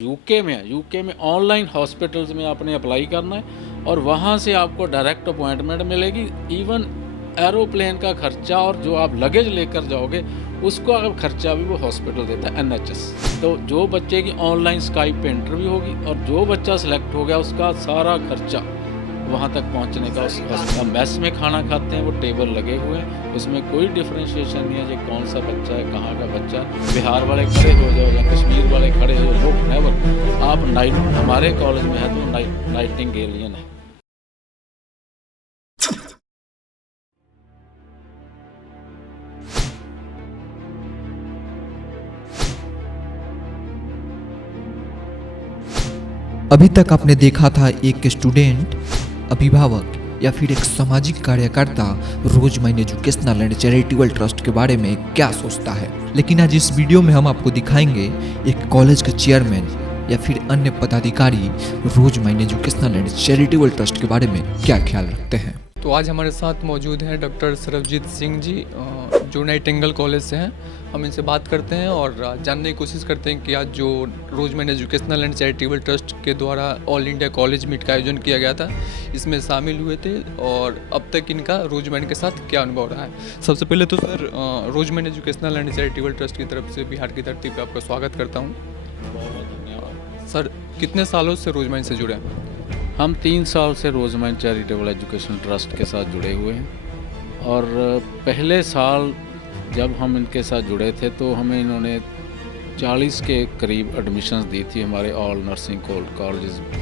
UK में online hospitals में आपने अप्लाई करना है और वहाँ से आपको डायरेक्ट अपॉइंटमेंट मिलेगी। इवन एरोप्लेन का खर्चा और जो आप लगेज लेकर जाओगे उसको आप खर्चा भी वो हॉस्पिटल देता है, NHS। तो जो बच्चे की ऑनलाइन स्काइप पे इंटरव्यू होगी और जो बच्चा सिलेक्ट हो गया उसका सारा खर्चा वहाँ तक पहुँचने का। उस मेस में खाना खाते हैं, वो टेबल लगे हुए हैं, उसमें कोई डिफरेंशिएशन नहीं है ये कौन सा बच्चा है, कहाँ का बच्चा है। बिहार वाले खड़े हो जाओ या कश्मीर वाले खड़े हो जाओ, नेवर। आप हमारे कॉलेज में है तो नाइटिंगेलियन है। अभी तक आपने देखा था एक स्टूडेंट, अभिभावक या फिर एक सामाजिक कार्यकर्ता रोजमैन एजुकेशनल एंड चैरिटेबल ट्रस्ट के बारे में क्या सोचता है। लेकिन आज इस वीडियो में हम आपको दिखाएंगे एक कॉलेज के चेयरमैन या फिर अन्य पदाधिकारी रोजमैन एजुकेशनल एंड चैरिटेबल ट्रस्ट के बारे में क्या ख्याल रखते हैं। तो आज हमारे साथ मौजूद हैं डॉक्टर सरबजीत सिंह जी, जो नाइटिंगेल कॉलेज से हैं। हम इनसे बात करते हैं और जानने की कोशिश करते हैं कि आज जो रोजमैन एजुकेशनल एंड चैरिटेबल ट्रस्ट के द्वारा ऑल इंडिया कॉलेज मीट का आयोजन किया गया था, इसमें शामिल हुए थे और अब तक इनका रोजमैन के साथ क्या अनुभव रहा है। सबसे पहले तो sir, Roseman educational and charitable trust की तरफ से बिहार की धरती पर आपका स्वागत करता हूँ। बहुत धन्यवाद सर, कितने सालों से रोजमैन से जुड़े हैं? हम 3 साल से रोजमैन चैरिटेबल एजुकेशन ट्रस्ट के साथ जुड़े हुए हैं और पहले साल जब हम इनके साथ जुड़े थे तो हमें इन्होंने 40 के करीब एडमिशन्स दी थी हमारे ऑल नर्सिंग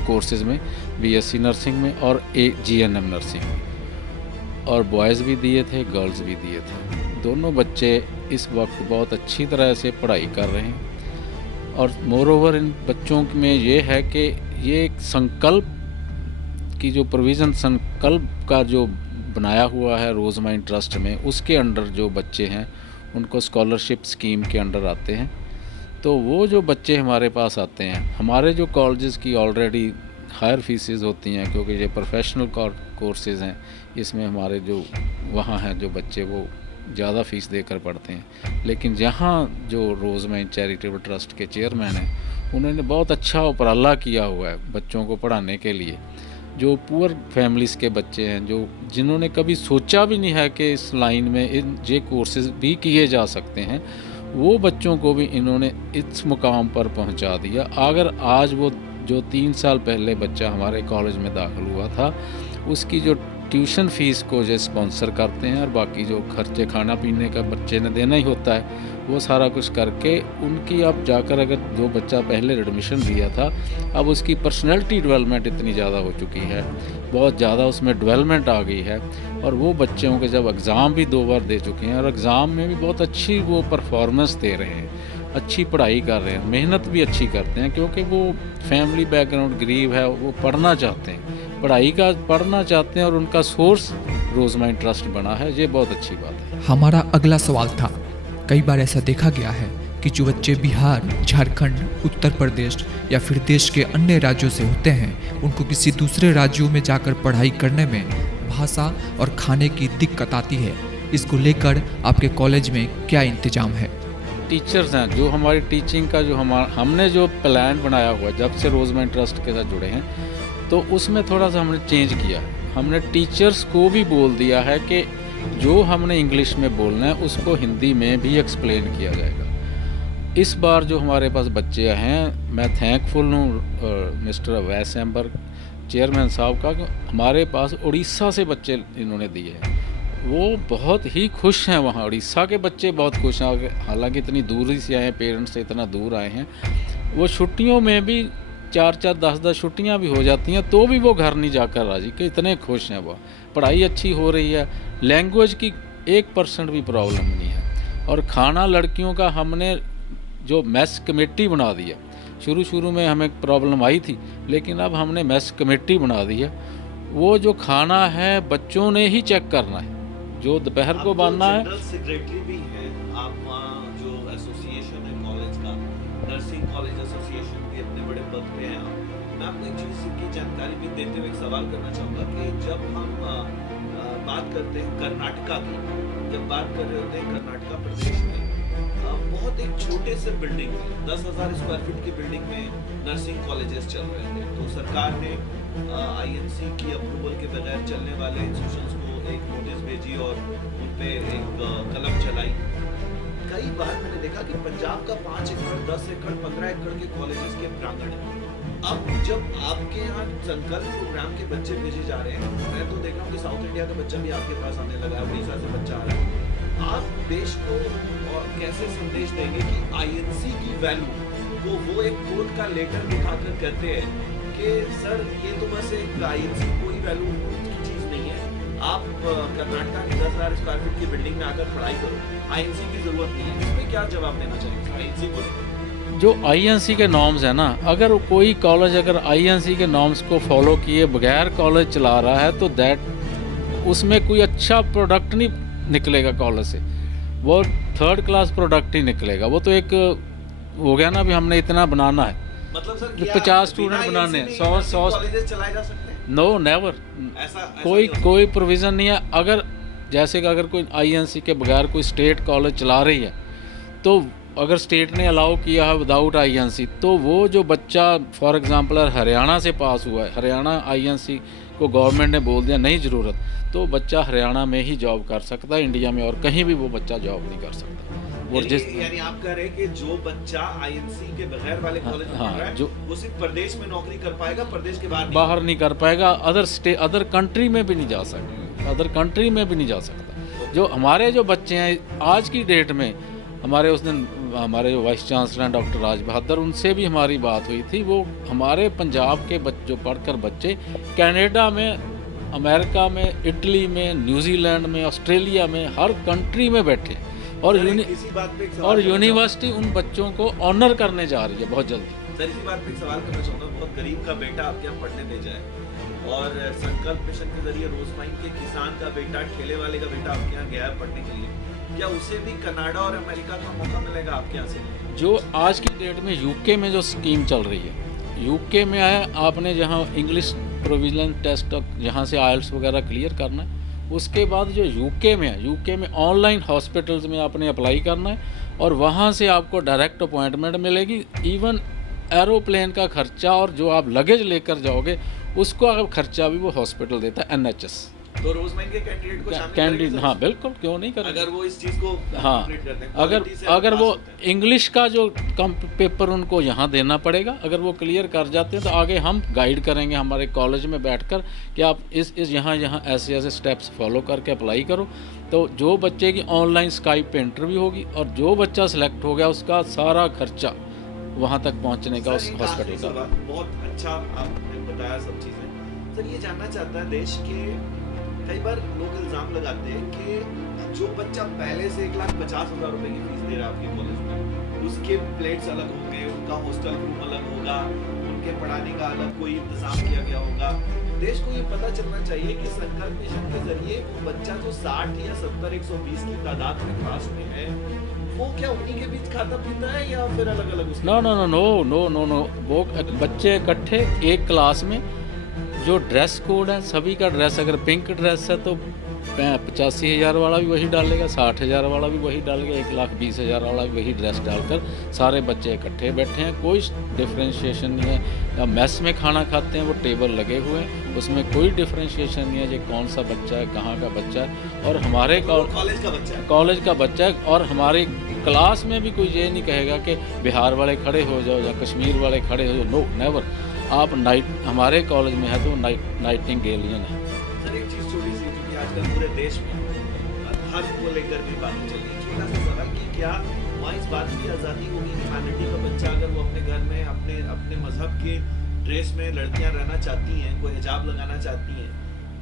कोर्सेज़ में, BSc नर्सिंग में और GNM नर्सिंग में, और बॉयज़ भी दिए थे, गर्ल्स भी दिए थे। दोनों बच्चे इस वक्त बहुत अच्छी तरह से पढ़ाई कर रहे हैं और मोर ओवर इन बच्चों में ये है कि ये एक संकल्प की जो प्रोविज़न, संकल्प का जो बनाया हुआ है रोजमैन ट्रस्ट में, उसके अंडर जो बच्चे हैं उनको स्कॉलरशिप स्कीम के अंडर आते हैं। तो वो जो बच्चे हमारे पास आते हैं, हमारे जो कॉलेजेस की ऑलरेडी हायर फीसेस होती हैं क्योंकि ये प्रोफेशनल कोर्सेज़ हैं, इसमें हमारे जो वहाँ हैं जो बच्चे वो ज़्यादा फ़ीस देकर पढ़ते हैं। लेकिन जहाँ जो रोजमैन चैरिटेबल ट्रस्ट के चेयरमैन हैं उन्होंने बहुत अच्छा उपराला किया हुआ है बच्चों को पढ़ाने के लिए। जो पुअर फैमिलीज़ के बच्चे हैं, जो जिन्होंने कभी सोचा भी नहीं है कि इस लाइन में ये कोर्सेज़ भी किए जा सकते हैं, वो बच्चों को भी इन्होंने इस मुकाम पर पहुंचा दिया। अगर आज वो जो 3 साल पहले बच्चा हमारे कॉलेज में दाखिल हुआ था, उसकी जो ट्यूशन फ़ीस को जो स्पॉन्सर करते हैं और बाकी जो खर्चे खाना पीने का बच्चे ने देना ही होता है, वो सारा कुछ करके उनकी अब जाकर अगर जो बच्चा पहले एडमिशन लिया था, अब उसकी पर्सनैलिटी डेवलपमेंट इतनी ज़्यादा हो चुकी है, बहुत ज़्यादा उसमें डेवलपमेंट आ गई है और वो बच्चों के जब एग्ज़ाम भी 2 बार दे चुके हैं और एग्ज़ाम में भी बहुत अच्छी वो परफॉर्मेंस दे रहे हैं, अच्छी पढ़ाई कर रहे हैं, मेहनत भी अच्छी करते हैं क्योंकि वो फैमिली बैकग्राउंड गरीब है, वो पढ़ना चाहते हैं, पढ़ना चाहते हैं और उनका सोर्स रोजमैन ट्रस्ट बना है। ये बहुत अच्छी बात है। हमारा अगला सवाल था, कई बार ऐसा देखा गया है कि जो बच्चे बिहार, झारखंड, उत्तर प्रदेश या फिर देश के अन्य राज्यों से होते हैं, उनको किसी दूसरे राज्यों में जाकर पढ़ाई करने में भाषा और खाने की दिक्कत आती है। इसको लेकर आपके कॉलेज में क्या इंतजाम है? टीचर्स हैं जो हमारी टीचिंग का जो हमने जो प्लान बनाया हुआ जब से रोजमैन ट्रस्ट के साथ जुड़े हैं, तो उसमें थोड़ा सा हमने चेंज किया। हमने टीचर्स को भी बोल दिया है कि जो हमने इंग्लिश में बोलना है उसको हिंदी में भी एक्सप्लेन किया जाएगा। इस बार जो हमारे पास बच्चे हैं, मैं थैंकफुल हूँ मिस्टर अवैस एम्बर चेयरमैन साहब का, हमारे पास उड़ीसा से बच्चे इन्होंने दिए हैं। वो बहुत ही खुश हैं, वहाँ उड़ीसा के बच्चे बहुत खुश हैं, हालांकि इतनी दूरी से आए हैं, पेरेंट्स से इतना दूर आए हैं। वो छुट्टियों में भी 4-4, 10-10 छुट्टियाँ भी हो जाती हैं तो भी वो घर नहीं जाकर राजी, कि इतने खुश हैं वो। पढ़ाई अच्छी हो रही है, लैंग्वेज की 1% भी प्रॉब्लम नहीं है। और खाना लड़कियों का हमने जो मेस कमेटी बना दिया, शुरू में हमें प्रॉब्लम आई थी, लेकिन अब हमने मेस कमेटी बना दी है। वो जो खाना है बच्चों ने ही चेक करना है, जो दोपहर को बनना है। जनरल सेक्रेटरी भी हैं आप, वहाँ जो एसोसिएशन है कॉलेज का, नर्सिंग कॉलेज एसोसिएशन भी अपने बड़े पद पे हैं आप। मैं आपको एक चीज़ की जानकारी भी देते हुए एक सवाल करना चाहूँगा कि जब हम बात करते हैं कर्नाटका की, जब बात कर रहे होते हैं कर्नाटका प्रदेश में, बहुत एक छोटे से बिल्डिंग में 10,000 स्क्वायर फीट की बिल्डिंग में नर्सिंग कॉलेजेस चल रहे थे। तो सरकार ने आईएनसी की अप्रूवल के बगैर चलने वाले इंस्टीट्यूशंस को एक नोटिस भेजी और उन पे एक कलम चलाई। कई बार मैंने देखा कि पंजाब का 5 एकड़, 10 एकड़, 15 एकड़ के कॉलेजेस के प्रांगण है। अब जब आपके यहाँ संकल्प प्रोग्राम के बच्चे भेजे जा रहे हैं, मैं तो देख रहा हूँ कि साउथ इंडिया का बच्चा भी आपके पास आने लगा है, उड़ीसा से बच्चा आ रहा है। आप देश को और कैसे संदेश देंगे कि आईएनसी की वैल्यू को वो एक कोर्ट का लेटर दिखाकर कहते हैं कि सर ये तो बस एक आईएनसी कोई वैल्यू की चीज नहीं है, आप कर्नाटक की 10,000 स्क्वायर फीट की बिल्डिंग में आकर पढ़ाई करो, आईएनसी की जरूरत नहीं है। इसमें क्या जवाब देना चाहिए आईएनसी को? जो आईएनसी के नॉर्म्स है ना, अगर कोई कॉलेज अगर आईएनसी के नॉर्म्स को फॉलो किए बगैर कॉलेज चला रहा है तो दैट उसमें कोई अच्छा प्रोडक्ट नहीं निकलेगा कॉलेज से, वो थर्ड क्लास प्रोडक्ट ही निकलेगा। वो तो एक हो गया ना, भी हमने इतना बनाना है, मतलब सर 50 स्टूडेंट बनाने हैं, 100 कॉलेजेस चलाए जा सकते हैं? नो नेवर, ऐसा कोई प्रोविज़न नहीं है। अगर जैसे कि अगर कोई आईएनसी के बगैर कोई स्टेट कॉलेज चला रही है, तो अगर स्टेट ने अलाउ किया है विदाउट आईएनसी, तो वो जो बच्चा फॉर एग्जांपल हरियाणा से पास हुआ है, हरियाणा आईएनसी को गवर्नमेंट ने बोल दिया नहीं ज़रूरत, तो बच्चा हरियाणा में ही जॉब कर सकता है, इंडिया में और कहीं भी वो बच्चा जॉब नहीं कर सकता। और जिस यानी आप कह रहे हैं कि जो बच्चा आईएनसी के बगैर वाले कॉलेज में पढ़ रहा है, जो वो सिर्फ प्रदेश में नौकरी कर पाएगा, प्रदेश के बाहर नहीं कर पाएगा, अदर कंट्री में भी नहीं जा सकता, अदर कंट्री में भी नहीं जा सकता। जो हमारे जो बच्चे हैं आज की डेट में, हमारे उस दिन हमारे जो वाइस चांसलर हैं डॉक्टर राज बहादुर, उनसे भी हमारी बात हुई थी। वो हमारे पंजाब के जो पढ़कर बच्चे कनाडा में, अमेरिका में, इटली में, न्यूजीलैंड में, ऑस्ट्रेलिया में, हर कंट्री में बैठे और यूनिवर्सिटी उन बच्चों को ऑनर करने जा रही है बहुत जल्दी। सर इसी बात पे एक सवाल करना चाहूँगा, बहुत गरीब का बेटा आपके यहाँ पढ़ने भेजा है और संकल्प मिशन के जरिए रोजमाइन के किसान का बेटा, ठेले वाले का बेटा आपके यहाँ गया है पढ़ने के लिए, क्या उसे भी कनाडा और अमेरिका का मौका मिलेगा आपके यहाँ से? जो आज की डेट में यूके में जो स्कीम चल रही है, यूके में है आपने जहाँ इंग्लिश प्रोविजन टेस्ट जहाँ से आइल्स वगैरह क्लियर करना है, उसके बाद जो यूके में है, यूके में ऑनलाइन हॉस्पिटल्स में आपने अप्लाई करना है और वहाँ से आपको डायरेक्ट अपॉइंटमेंट मिलेगी। इवन एरोप्लेन का खर्चा और जो आप लगेज लेकर जाओगे उसको अगर खर्चा भी वो हॉस्पिटल देता है, एनएचएस। तो रोजमाइन के कैंडिडेट को शामिल कैंडिडेट, करेंगे? हाँ बिल्कुल, क्यों नहीं करेंगे अगर वो इस चीज़ को हाँ, कंप्लीट करते हैं, अगर quality से अगर पास वो होते हैं। इंग्लिश का जो पेपर उनको यहाँ देना पड़ेगा, अगर वो क्लियर कर जाते हैं तो आगे हम गाइड करेंगे हमारे कॉलेज में बैठकर कि आप इस यहाँ ऐसे ऐसे स्टेप्स फॉलो करके अप्लाई करो। तो जो बच्चे की ऑनलाइन स्काइप पे इंटरव्यू होगी और जो बच्चा सेलेक्ट हो गया उसका सारा खर्चा वहाँ तक पहुँचने का, उस सर, एक हॉस्पिटल आखिरी का। सवाल, बहुत अच्छा आपने बताया सब चीज़ें। सर ये जानना चाहता है देश के, कई बार लोग इल्ज़ाम लगाते हैं कि जो बच्चा पहले से 1,50,000 रुपए की फीस दे रहा है आपके कॉलेज में, उसके प्लेट्स अलग होंगे, उनका हॉस्टल रूम अलग होगा, उनके पढ़ाने का अलग कोई इंतजाम किया गया होगा। देश को ये पता चलना चाहिए कि संकल्प मिशन के जरिए वो बच्चा जो 60 या 70, 120 की तादाद में क्लास में है, वो क्या उन्हीं के बीच खाता पीता है या फिर अलग अलग? No no no no no no no, वो बच्चे इकट्ठे एक क्लास में। जो ड्रेस कोड है सभी का ड्रेस, अगर पिंक ड्रेस है तो 85,000 वाला भी वही डालेगा, 60,000 वाला भी वही डालेगा, 1,20,000 वाला भी वही ड्रेस डालकर सारे बच्चे इकट्ठे बैठे हैं। कोई डिफ्रेंशिएशन नहीं है। या मेस में खाना खाते हैं वो टेबल लगे हुए हैं, उसमें कोई डिफ्रेंशिएशन नहीं है ये कौन सा बच्चा है, कहाँ का बच्चा है। और हमारे कॉलेज का बच्चा है, कॉलेज का बच्चा है। और हमारी क्लास में भी कोई ये नहीं कहेगा कि बिहार वाले खड़े हो जाओ या कश्मीर वाले खड़े हो जाओ, नो नेवर। आप हमारे कॉलेज में है तो नाइटिंगेलियन है। सर एक चीज़ छोटी सी, क्योंकि आजकल पूरे देश में धर्म को लेकर भी बातें चल रही है, छोटा सा सवाल कि क्या वहाँ इस बात की आज़ादी होगी कि माइनॉरिटी का बच्चा अगर वो अपने घर में अपने मजहब के ड्रेस में लड़कियाँ रहना चाहती हैं, कोई हिजाब लगाना चाहती हैं,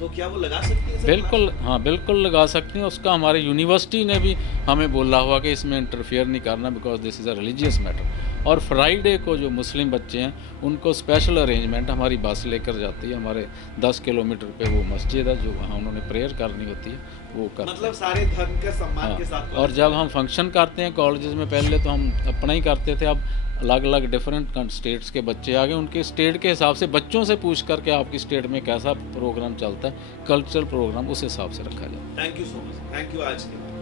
तो क्या वो लगा सकती है? बिल्कुल, हाँ बिल्कुल लगा सकती हैं। उसका हमारे यूनिवर्सिटी ने भी हमें बोला हुआ कि इसमें इंटरफेयर नहीं करना, because this is a religious matter. और फ्राइडे को जो मुस्लिम बच्चे हैं उनको स्पेशल अरेंजमेंट, हमारी बस लेकर जाती है, हमारे 10 किलोमीटर पे वो मस्जिद है जो वहाँ उन्होंने प्रेयर करनी होती है, वो करते हैं। मतलब सारे धर्म के सम्मान के साथ। और जब हम फंक्शन करते हैं कॉलेजेस में, पहले तो हम अपना ही करते थे, अब अलग अलग डिफरेंट स्टेट्स के बच्चे आ गए, उनके स्टेट के हिसाब से बच्चों से पूछ करके आपकी स्टेट में कैसा प्रोग्राम चलता है, कल्चरल प्रोग्राम, उस हिसाब से रखा जाए। Thank you so much, thank you आज के